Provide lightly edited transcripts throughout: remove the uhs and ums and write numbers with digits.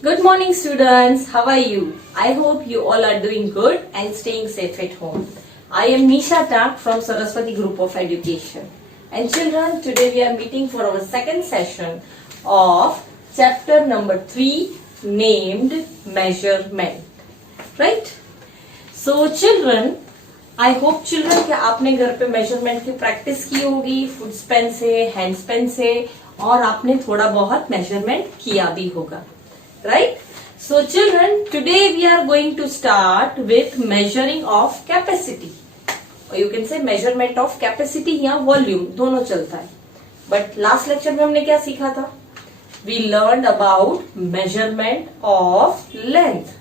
Good morning, students. How are you? I hope you all are doing good and staying safe at home. I am Nisha Tak from Saraswati Group of Education. And children, today we are meeting for our second session of chapter number 3 named Measurement. Right? So children, I hope children कि आपने घर पे measurement की practice की होगी foot Spain से, hand Spain से और आपने थोड़ा बहुत मेजरमेंट किया भी होगा. Right? So children, today we are going to start with measuring of capacity. Or you can say measurement of capacity या volume दोनों चलता है. But last lecture में हमने क्या सीखा था? We learned about measurement of length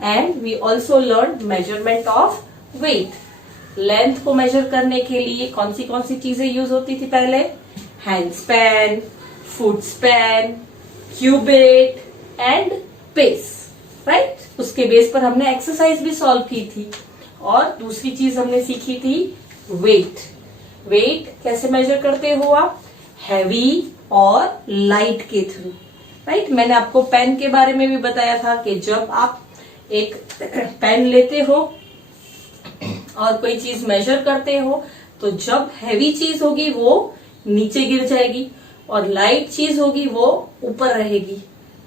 and we also learned measurement of weight. Length को measure करने के लिए कौन सी चीजें यूज होती थी पहले? Hand span, foot span, cubit and pace. Right? उसके बेस पर हमने एक्सरसाइज भी सॉल्व की थी और दूसरी चीज हमने सीखी थी वेट. वेट कैसे मेजर करते हो आप? हैवी और लाइट के थ्रू. राइट? मैंने आपको पेन के बारे में भी बताया था कि जब आप एक पेन लेते हो और कोई चीज मेजर करते हो तो जब हैवी चीज होगी वो नीचे गिर जाएगी और लाइट चीज होगी वो वीपर रहेगी.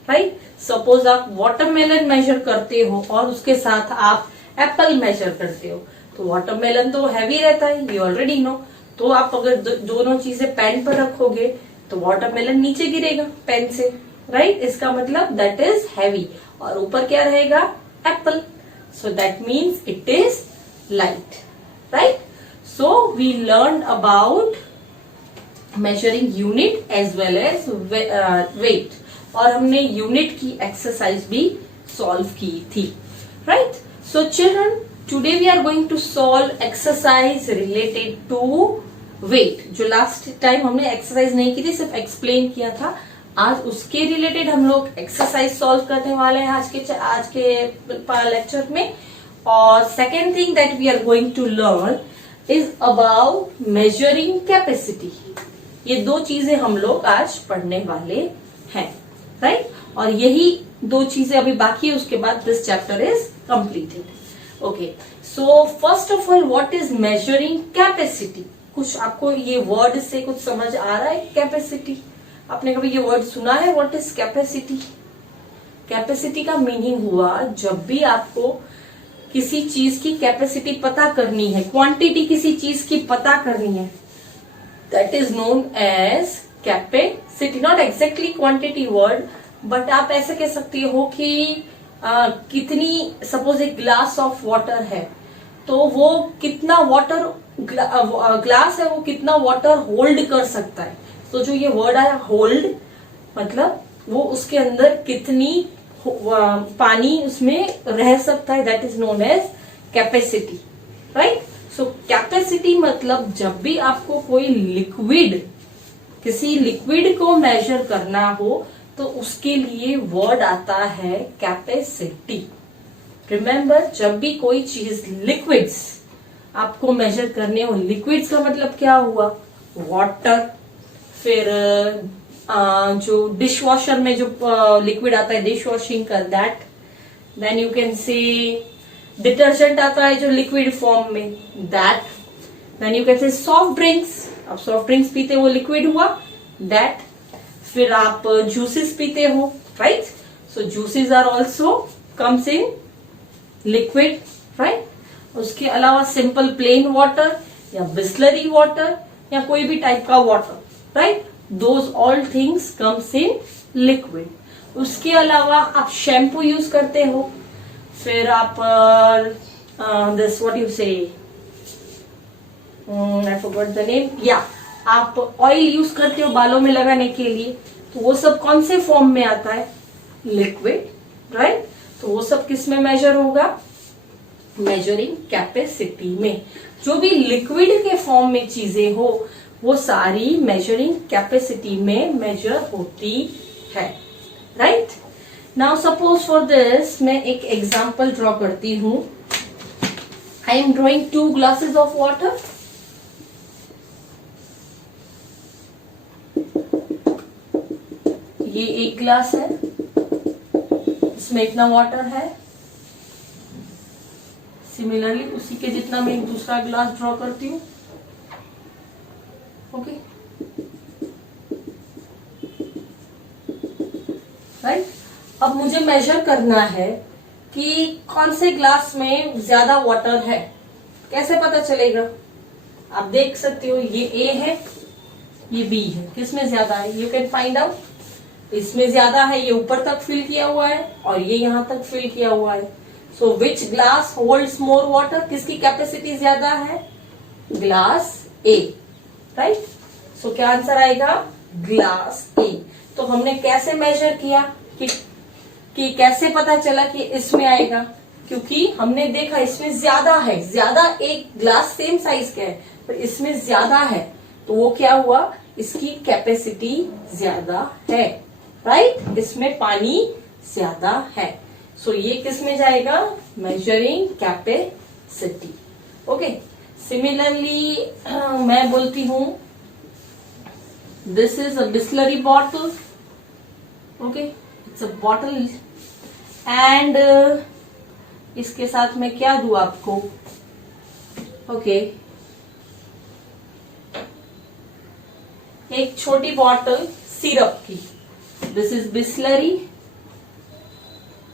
राइट? सपोज आप वाटरमेलन मेजर करते हो और उसके साथ आप एप्पल मेजर करते हो तो वाटरमेलन तो हैवी रहता है, यू ऑलरेडी नो. तो आप अगर दोनों चीजें पेन पर रखोगे तो वाटरमेलन नीचे गिरेगा पेन से. राइट? इसका मतलब दैट इज हैवी और ऊपर क्या रहेगा? Apple. So that means it is light. Right? So we learn about measuring unit as well as weight और हमने यूनिट की एक्सरसाइज भी सॉल्व की थी. Right? So children, today we are going to solve exercise related to weight. जो last time हमने exercise नहीं की थी, सिर्फ एक्सप्लेन किया था, आज उसके रिलेटेड हम लोग एक्सरसाइज सॉल्व करने वाले हैं आज के लेक्चर में. और second thing that we are going to learn is about measuring capacity. ये दो चीजें हम लोग आज पढ़ने वाले हैं. राइट? और यही दो चीजें अभी बाकी है, उसके बाद this chapter is completed. Okay, so first of all what is measuring capacity? कुछ आपको ये वर्ड से कुछ समझ आ रहा है? कैपेसिटी आपने कभी ये वर्ड सुना है? What is capacity? कैपेसिटी का मीनिंग हुआ जब भी आपको किसी चीज की कैपेसिटी पता करनी है, क्वांटिटी किसी चीज की पता करनी है, that is known as capacity. Not exactly quantity word, but आप ऐसे कह सकते हो कि कितनी, सपोज एक ग्लास ऑफ वाटर है तो वो कितना वाटर ग्लास है, वो कितना वाटर होल्ड कर सकता है. तो जो ये वर्ड आया होल्ड, मतलब वो उसके अंदर कितनी पानी उसमें रह सकता है, that is known as capacity. Right? So capacity मतलब जब भी आपको कोई लिक्विड, किसी लिक्विड को मेजर करना हो तो उसके लिए वर्ड आता है कैपेसिटी. रिमेम्बर, जब भी कोई चीज लिक्विड्स आपको मेजर करने हो, लिक्विड्स का मतलब क्या हुआ? वाटर, फिर जो डिश वॉशर में जो लिक्विड आता है डिश वॉशिंग का, that. Then you can say detergent आता है जो लिक्विड फॉर्म में, that. Then you can say soft drinks, आप सॉफ्ट ड्रिंक्स पीते हो, लिक्विड हुआ, दैट. फिर आप जूसेस पीते हो. Right? So juices are also comes in liquid. Right? उसके अलावा सिंपल प्लेन वाटर या बिस्लरी वाटर या कोई भी टाइप का water. Right? Those all things comes in liquid. उसके अलावा आप शैम्पू यूज करते हो, फिर आप दिस व्हाट यू से, आई फॉरगॉट द नेम, या आप ऑयल यूज करते हो बालों में लगाने के लिए, तो वो सब कौन से फॉर्म में आता है? लिक्विड. राइट? तो वो सब किस में मेजर होगा? मेजरिंग कैपेसिटी में. जो भी लिक्विड के फॉर्म में चीजें हो वो सारी मेजरिंग कैपेसिटी में मेजर होती है. Right? Now suppose for this मैं एक एग्जाम्पल ड्रॉ करती हूं. I am drawing 2 glasses of water. ये एक ग्लास है इसमें इतना वाटर है, सिमिलरली उसी के जितना मैं एक दूसरा ग्लास ड्रॉ करती हूँ. Okay, right. अब मुझे मेजर करना है कि कौन से ग्लास में ज्यादा वाटर है. कैसे पता चलेगा? आप देख सकते हो, ये ए है, ये बी है, किसमें ज्यादा है? You can find out. इसमें ज्यादा है, ये ऊपर तक फिल किया हुआ है और ये यहां तक फिल किया हुआ है. So which glass holds more water? किसकी कैपेसिटी ज्यादा है? Glass A, right. सो क्या आंसर आएगा? Glass A. तो हमने कैसे मेजर किया कि कैसे पता चला कि इसमें आएगा? क्योंकि हमने देखा इसमें ज्यादा है, ज्यादा एक ग्लास सेम साइज का है पर इसमें ज्यादा है, तो वो क्या हुआ? इसकी कैपेसिटी ज्यादा है, राइट. इसमें पानी ज्यादा है. सो ये किस में जाएगा? Measuring capacity. ओके. सिमिलरली मैं बोलती हूं this is a Bisleri bottle. Okay, it's a bottle and इसके साथ मैं क्या दूं आपको? ओके, एक छोटी बॉटल सिरप की. This is Bisleri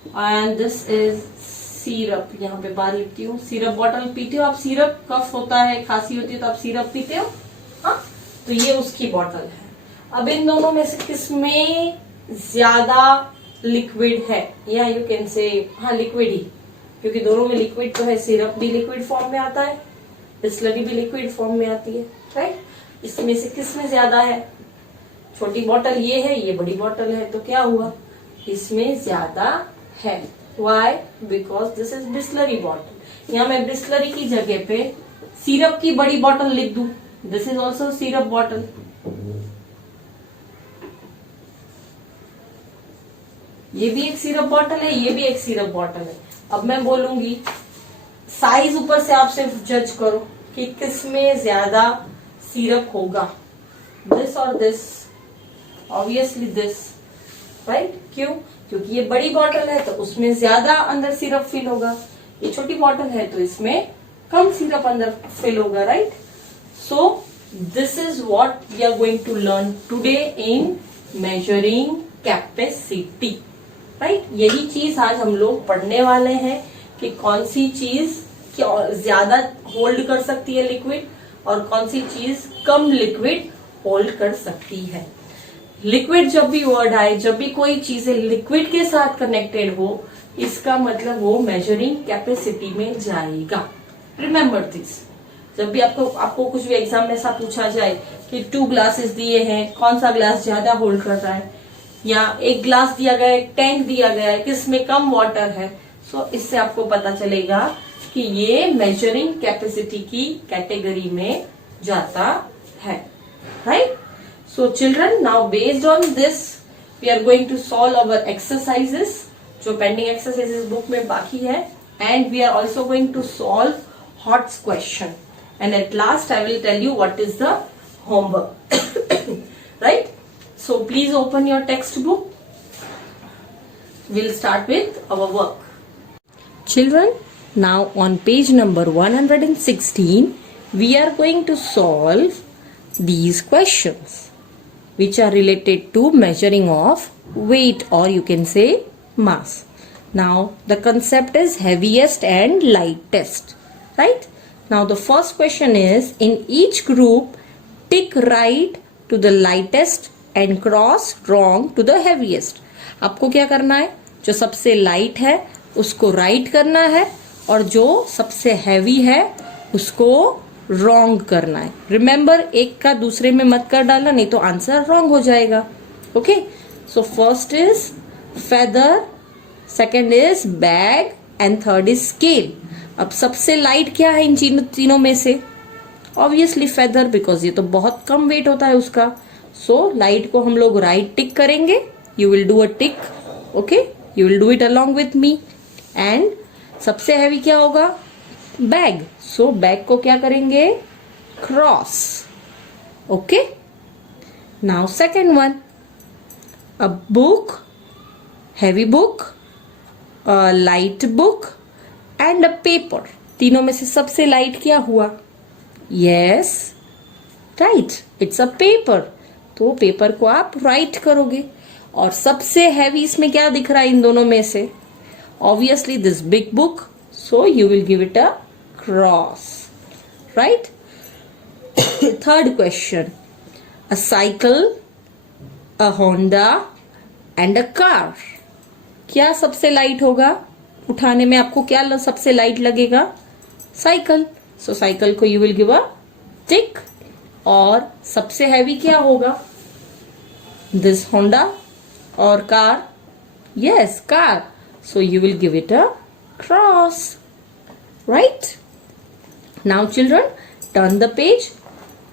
and this is syrup. यहाँ पे बाहर लिखती हूँ. सिरप बॉटल पीते हो आप? सिरप कफ होता है, खांसी होती है तो आप सिरप पीते हो. हाँ, तो ये उसकी बॉटल है. अब इन दोनों में से किसमें ज्यादा लिक्विड है? या यू कैन से हाँ लिक्विड ही, क्योंकि दोनों में लिक्विड तो है. सिरप भी लिक्विड फॉर्म में आता है, बिस्लरी भी लिक्विड फॉर्म में आती है, राइट. इसमें से किसमें ज्यादा है? छोटी बॉटल ये है, ये बड़ी बॉटल है, तो क्या हुआ? इसमें ज्यादा है. Why? Because this is Bisleri bottle. यहाँ मैं बिस्लरी की जगह पे सिरप की बड़ी बॉटल लिख दूं. This is also syrup bottle. ये भी एक सिरप बॉटल है, ये भी एक सिरप बॉटल है. अब मैं बोलूंगी साइज ऊपर से आप सिर्फ जज करो कि किसमें ज्यादा सिरप होगा, दिस और दिस. Obviously this, right. क्यों? क्योंकि ये बड़ी बॉटल है तो उसमें ज्यादा अंदर सिरप फिल होगा. ये छोटी बॉटल है तो इसमें कम सिरप अंदर फिल होगा, right. So this is what we are going to learn today in measuring capacity, right. यही चीज आज हम लोग पढ़ने वाले हैं कि कौन सी चीज ज्यादा होल्ड कर सकती है लिक्विड और कौन सी चीज कम लिक्विड होल्ड कर सकती है. लिक्विड जब भी वर्ड आए, जब भी कोई चीजें लिक्विड के साथ कनेक्टेड हो, इसका मतलब वो मेजरिंग कैपेसिटी में जाएगा. Remember this. जब भी आपको कुछ भी एग्जाम में ऐसा पूछा जाए कि 2 ग्लासेस दिए हैं, कौन सा ग्लास ज्यादा होल्ड कर रहा है, या एक ग्लास दिया गया है, टैंक दिया गया है, किसमें कम वाटर है, सो इससे आपको पता चलेगा कि ये मेजरिंग कैपेसिटी की कैटेगरी में जाता है, right. So children, now based on this we are going to solve our exercises. जो पेंडिंग एक्सरसाइजेस बुक में बाकी है, and we are also going to solve HOTS question, and at last I will tell you what is the homework, right. So please open your textbook. We'll start with our work. Children, now on page number 116, we are going to solve these questions which are related to measuring of weight, or you can say mass. Now the concept is heaviest and lightest, right? Now the first question is, in each group tick right to the lightest and cross wrong to the heaviest. आपको क्या करना है? जो सबसे light है उसको right करना है और जो सबसे हैवी है उसको रॉन्ग करना है. रिमेम्बर, एक का दूसरे में मत कर डालना, नहीं तो आंसर रॉन्ग हो जाएगा. Okay. So first is feather, second is bag and third is scale. अब सबसे लाइट क्या है इन तीनों में से? ऑब्वियसली फेदर, बिकॉज ये तो बहुत कम वेट होता है उसका. सो लाइट को हम लोग राइट टिक करेंगे. You will do a tick. Okay, you will do it along with me. And सबसे हैवी क्या होगा? बैग. सो बैग को क्या करेंगे? Cross. Okay. Now second one, a book, heavy book, light book and a paper. तीनों में से सबसे लाइट क्या हुआ? Yes, right, it's a paper. तो पेपर को आप राइट करोगे। और सबसे हैवी इसमें क्या दिख रहा है इन दोनों में से? Obviously this big book, so you will give it a cross, right. Third question, a cycle, a Honda and a car. क्या सबसे लाइट होगा? उठाने में आपको क्या सबसे लाइट लगेगा? साइकिल। सो साइकिल को यू विल गिव अ टिक। और सबसे हैवी क्या होगा? दिस होंडा और car? Yes, car. So you will give it a cross, right. Now children, turn the page,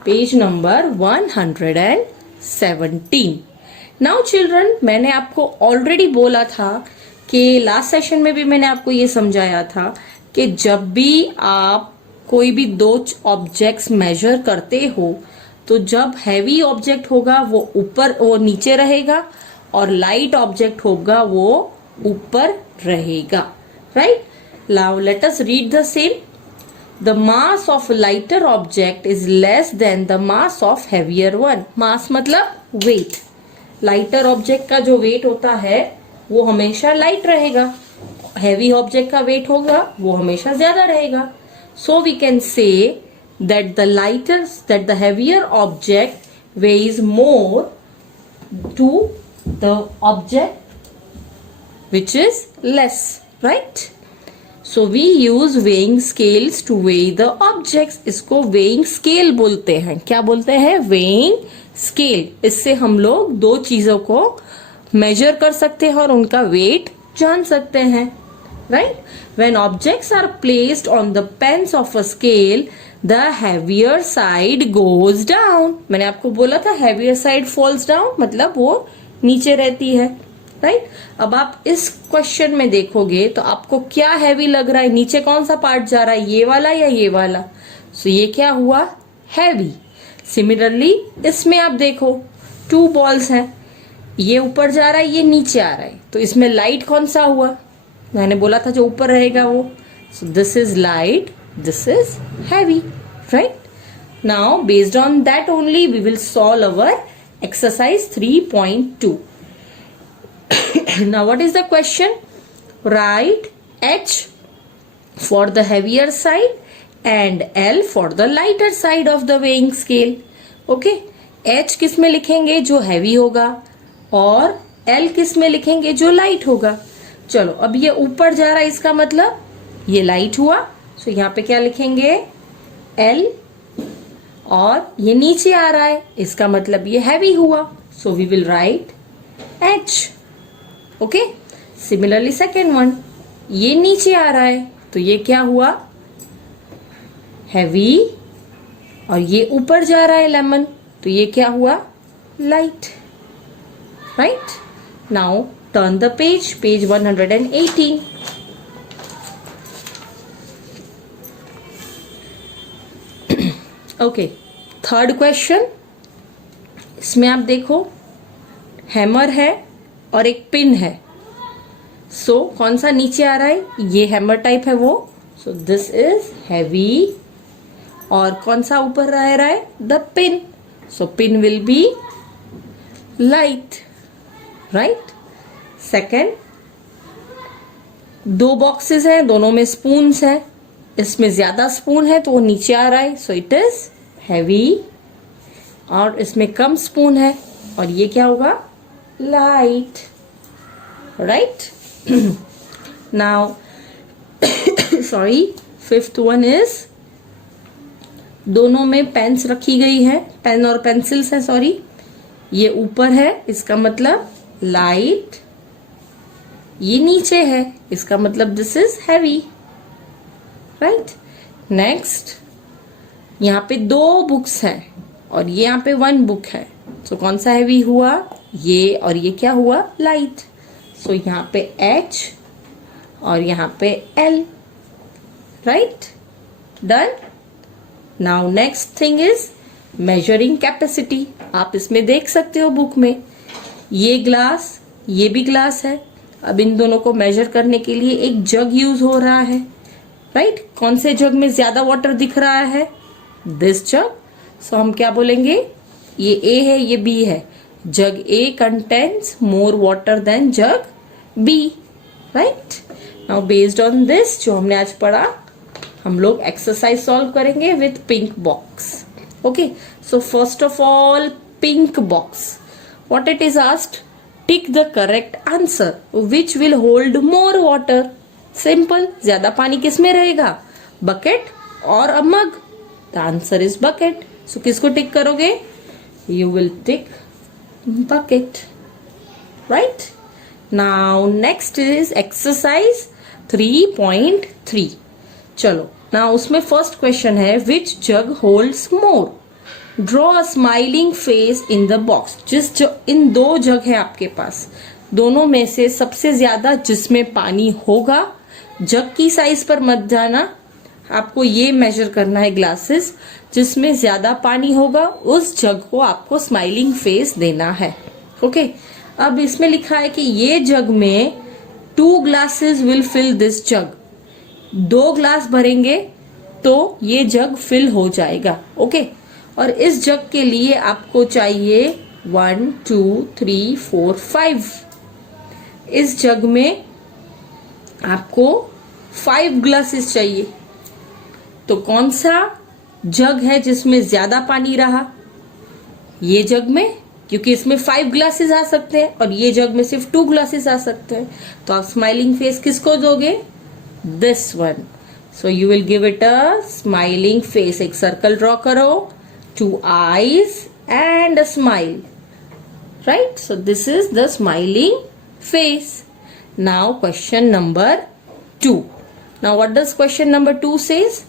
page number 117। Now children, मैंने आपको ऑलरेडी बोला था कि लास्ट सेशन में भी मैंने आपको ये समझाया था कि जब भी आप कोई भी दो ऑब्जेक्ट्स मेजर करते हो तो जब हैवी ऑब्जेक्ट होगा वो नीचे रहेगा और लाइट ऑब्जेक्ट होगा वो ऊपर रहेगा, right. Now let us read the same. The mass of a lighter object is less than the mass of heavier one. Mass मतलब weight. Lighter object का जो weight होता है वो हमेशा light रहेगा। Heavy object का weight होगा वो हमेशा ज्यादा रहेगा। So we can say that the heavier object weighs more to the object which is less, right? So we use weighing scales to weigh the objects. इसको weighing scale बोलते हैं। क्या बोलते हैं? weighing scale। इससे हम लोग दो चीजों को measure कर सकते हैं और उनका weight जान सकते हैं, right? When objects are placed on the pens of a scale, the heavier side goes down. मैंने आपको बोला था heavier side falls down, मतलब वो नीचे रहती है, राइट। अब आप इस क्वेश्चन में देखोगे तो आपको क्या हैवी लग रहा है? नीचे कौन सा पार्ट जा रहा है, ये वाला या ये वाला? सो ये क्या हुआ? हैवी। सिमिलरली इसमें आप देखो 2 बॉल्स हैं, ये ऊपर जा रहा है, ये नीचे आ रहा है, तो इसमें लाइट कौन सा हुआ? मैंने बोला था जो ऊपर रहेगा वो। So this is light, this is heavy, right. Now based on that only we will solve our exercise 3.2. Now what is the question? Write H for the heavier side and L for the lighter side of the weighing scale. Okay? H किस में लिखेंगे? जो heavy होगा, और L किस में लिखेंगे? जो लाइट होगा। चलो, अब ये ऊपर जा रहा है, इसका मतलब ये लाइट हुआ, सो यहाँ पे क्या लिखेंगे? L। और ये नीचे आ रहा है, इसका मतलब ये हैवी हुआ, so we will write H। Okay, similarly second one, ये नीचे आ रहा है तो ये क्या हुआ? हैवी। और ये ऊपर जा रहा है लेमन, तो ये क्या हुआ? Light, right. Now turn the page, page 118। Okay, third question, इसमें आप देखो हैमर है और एक पिन है। सो कौन सा नीचे आ रहा है? ये हैमर टाइप है वो, सो दिस इज हैवी। और कौन सा ऊपर रह रहा है? The pin, so pin will be light, right. Second, 2 boxes हैं, दोनों में स्पून्स हैं, इसमें ज्यादा स्पून है तो वो नीचे आ रहा है, सो इट इज हैवी। और इसमें कम स्पून है और ये क्या होगा? light, right? Now sorry, fifth one is दोनों में पेन्स रखी गई है, पेन और पेंसिल्स है, सॉरी। ये ऊपर है, इसका मतलब लाइट। ये नीचे है, इसका मतलब this is heavy, right. Next, यहाँ पे 2 बुक्स हैं और ये यहाँ पे 1 बुक है, सो कौन सा हैवी हुआ? ये, और ये क्या हुआ? लाइट। सो यहाँ पे H और यहाँ पे L, right. Done. Now next thing is measuring capacity. आप इसमें देख सकते हो बुक में, ये ग्लास, ये भी ग्लास है। अब इन दोनों को मेजर करने के लिए एक जग यूज हो रहा है, राइट? कौन से जग में ज्यादा वाटर दिख रहा है? दिस जग. सो हम क्या बोलेंगे? ये A है, ये B है. Jug A contains more water than jug B, right? Now based on this जो हमने आज पढ़ा, हम लोग एक्सरसाइज सॉल्व करेंगे with pink box. Okay, so first of all pink box. What it is asked? Tick the correct answer which will hold more water. Simple. ज्यादा पानी किस में रहेगा? बकेट और a mug. The answer is bucket. So किसको tick करोगे? You will tick bucket, right? Now next is exercise 3.3. चलो ना, उसमें फर्स्ट क्वेश्चन है which jug holds more. Draw a smiling face in the box. इन दो jug है आपके पास, दोनों में से सबसे ज्यादा जिसमें पानी होगा, जग की साइज पर मत जाना, आपको ये मेजर करना है ग्लासेस, जिसमें ज्यादा पानी होगा उस जग को आपको स्माइलिंग फेस देना है. ओके, अब इसमें लिखा है कि ये जग में 2 glasses will fill this jug. 2 glass भरेंगे तो ये जग फिल हो जाएगा. ओके, और इस जग के लिए आपको चाहिए 1 2 3 4 5. इस जग में आपको 5 ग्लासेस चाहिए. तो कौन सा जग है जिसमें ज्यादा पानी रहा? ये जग में, क्योंकि इसमें 5 ग्लासेस आ सकते हैं और ये जग में सिर्फ 2 ग्लासेस आ सकते हैं. तो आप स्माइलिंग फेस किसको दोगे? This one. So you will give it a smiling face. एक सर्कल ड्रॉ करो, 2 eyes and a smile, right? So this is the smiling face. Now question number 2. Now what does question number 2 says?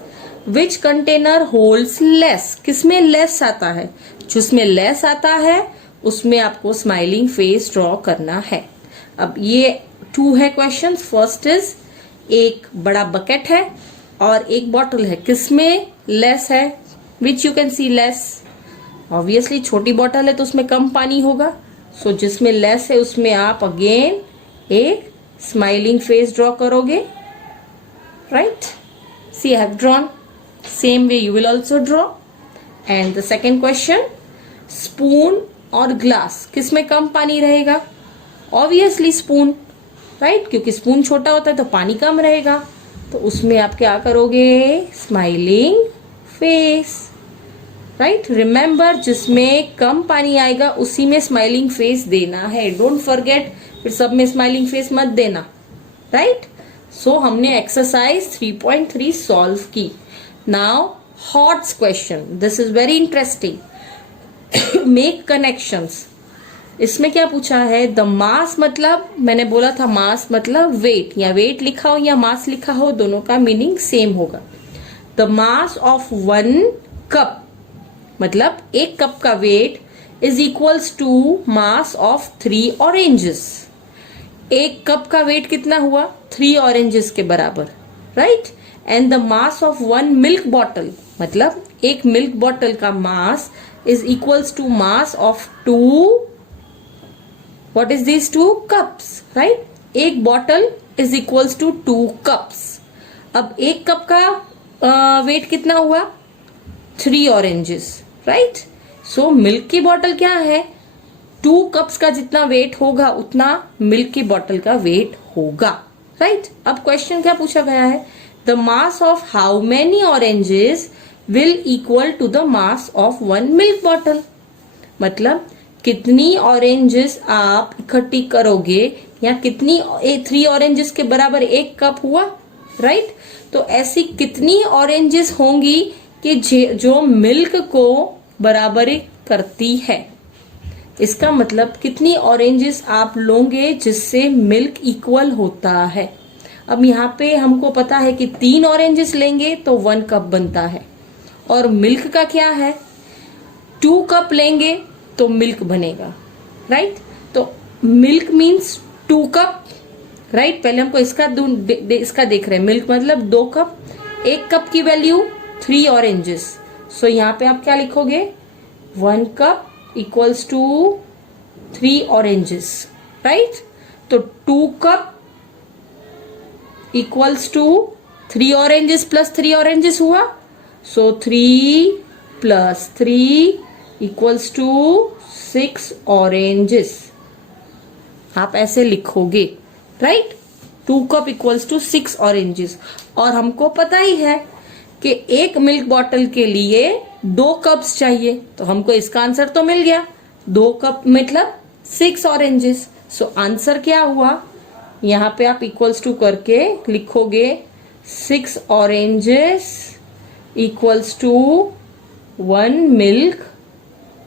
Which container holds less? किसमें less आता है? जिसमें less आता है उसमें आपको स्माइलिंग फेस ड्रॉ करना है. अब ये 2 है क्वेश्चन. फर्स्ट इज एक बड़ा बकेट है और एक बॉटल है. किसमें लेस है? Which you can see less. Obviously छोटी बॉटल है तो उसमें कम पानी होगा. सो जिसमें लेस है उसमें आप अगेन एक स्माइलिंग फेस ड्रॉ करोगे, right? See I have drawn. Same way you will also draw. And the second question, spoon और ग्लास किसमें कम पानी रहेगा? Obviously spoon, right? क्योंकि स्पून छोटा होता है तो पानी कम रहेगा. तो उसमें आप क्या करोगे? Smiling face, right? रिमेंबर, जिसमें कम पानी आएगा उसी में स्माइलिंग फेस देना है. डोंट फॉरगेट, फिर सब में स्माइलिंग फेस मत देना, राइट? सो हमने एक्सरसाइज 3.3 सॉल्व की. Now hots question. This is very interesting. Make connections. इसमें क्या पूछा है? द मास, मतलब मैंने बोला था मास मतलब वेट, या वेट लिखा हो या मास लिखा हो, दोनों का मीनिंग सेम होगा. द मास ऑफ 1 कप, मतलब 1 कप का weight is equals to mass of 3 oranges. 1 cup का वेट कितना हुआ? 3 ऑरेंजेस के बराबर, right? And the mass of 1 milk bottle, मतलब एक मिल्क बॉटल का mass is equals to mass of 2. What is these 2 cups, right? एक bottle is equals to 2 cups. अब 1 कप का वेट कितना हुआ? 3 ऑरेंजेस, राइट? सो मिल्क की bottle क्या है? 2 कप्स का जितना वेट होगा उतना मिल्क की बॉटल का वेट होगा, राइट? अब क्वेश्चन क्या पूछा गया है? The mass of how many oranges will equal to the mass of 1 milk bottle. मतलब कितनी ऑरेंजेस आप इकट्ठी करोगे, या कितनी 3 ऑरेंजेस के बराबर 1 कप हुआ, राइट? तो ऐसी कितनी ऑरेंजेस होंगी कि जो मिल्क को बराबरी करती है. इसका मतलब कितनी ऑरेंजेस आप लोगे जिससे मिल्क इक्वल होता है. अब यहाँ पे हमको पता है कि 3 ऑरेंजेस लेंगे तो 1 कप बनता है, और मिल्क का क्या है? 2 कप लेंगे तो मिल्क बनेगा, राइट? तो मिल्क मीन्स 2 कप, राइट? पहले हमको इसका देख रहे हैं. मिल्क मतलब 2 कप. 1 कप की वैल्यू 3 ऑरेंजेस. सो यहाँ पे आप क्या लिखोगे? 1 cup equals to 3 oranges, right? तो 2 cup equals to 3 oranges plus 3 oranges हुआ, so 3 plus 3 equals to 6 oranges. आप ऐसे लिखोगे, right. 2 cup equals to 6 oranges. और हमको पता ही है कि एक मिल्क बॉटल के लिए 2 कप्स चाहिए, तो हमको इसका आंसर तो मिल गया, 2 कप मतलब 6 ऑरेंजेस। सो आंसर क्या हुआ, यहाँ पे आप इक्वल्स टू करके लिखोगे 6 oranges equals to 1 milk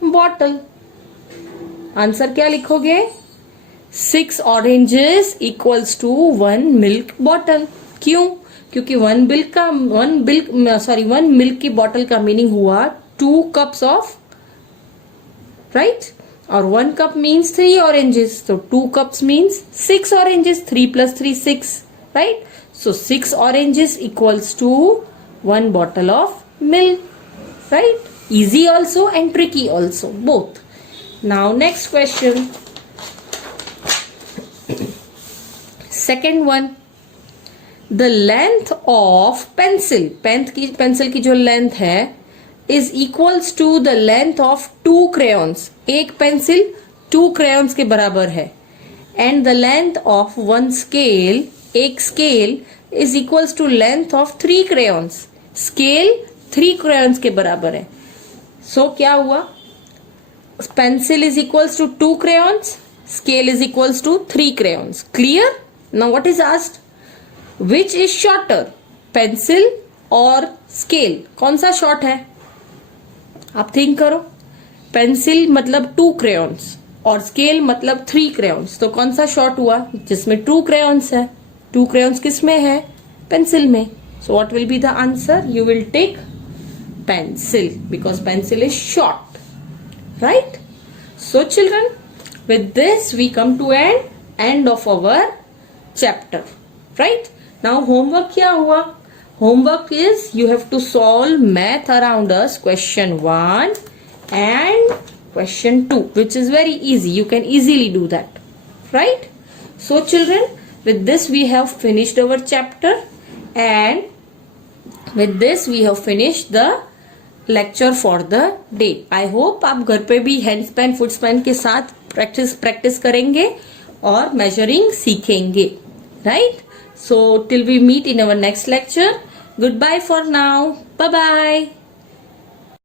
bottle. Answer क्या लिखोगे, 6 oranges equals to 1 milk bottle. क्यों? क्योंकि 1 मिल्क की बॉटल का मीनिंग हुआ 2 कप्स ऑफ, राइट, और 1 कप मीन्स 3 ऑरेंजेस, तो 2 cups means 6 oranges, 3 plus 3 6, right. So 6 oranges equals to 1 bottle of milk, right? Easy also and tricky also, both. Now next question. Second one. The length of pencil की जो length है is equals to the length of 2 crayons. एक pencil 2 crayons के बराबर है. And the length of one scale, एक scale is equals to length of 3 crayons. Scale 3 crayons के बराबर है. So क्या हुआ, pencil is equals to 2 crayons, scale is equals to 3 crayons. Clear? Now what is asked? Which is shorter, pencil और scale? कौन सा short है? आप think करो. Pencil मतलब 2 crayons और scale मतलब 3 crayons. तो कौन सा short हुआ? जिसमें 2 crayons है. 2 crayons किस में है? Pencil में. So what will be the answer? You will take pencil because pencil is short, right? So children, with this we come to an end of our chapter, right? Now homework क्या हुआ? Homework is you have to solve math around us question 1 and question 2, which is very easy. You can easily do that, right? So children, with this we have finished our chapter, and with this we have finished the lecture for the day. I hope आप घर पे भी hand span foot span के साथ practice करेंगे और measuring सीखेंगे, right. So till we meet in our next lecture, good bye for now, bye bye.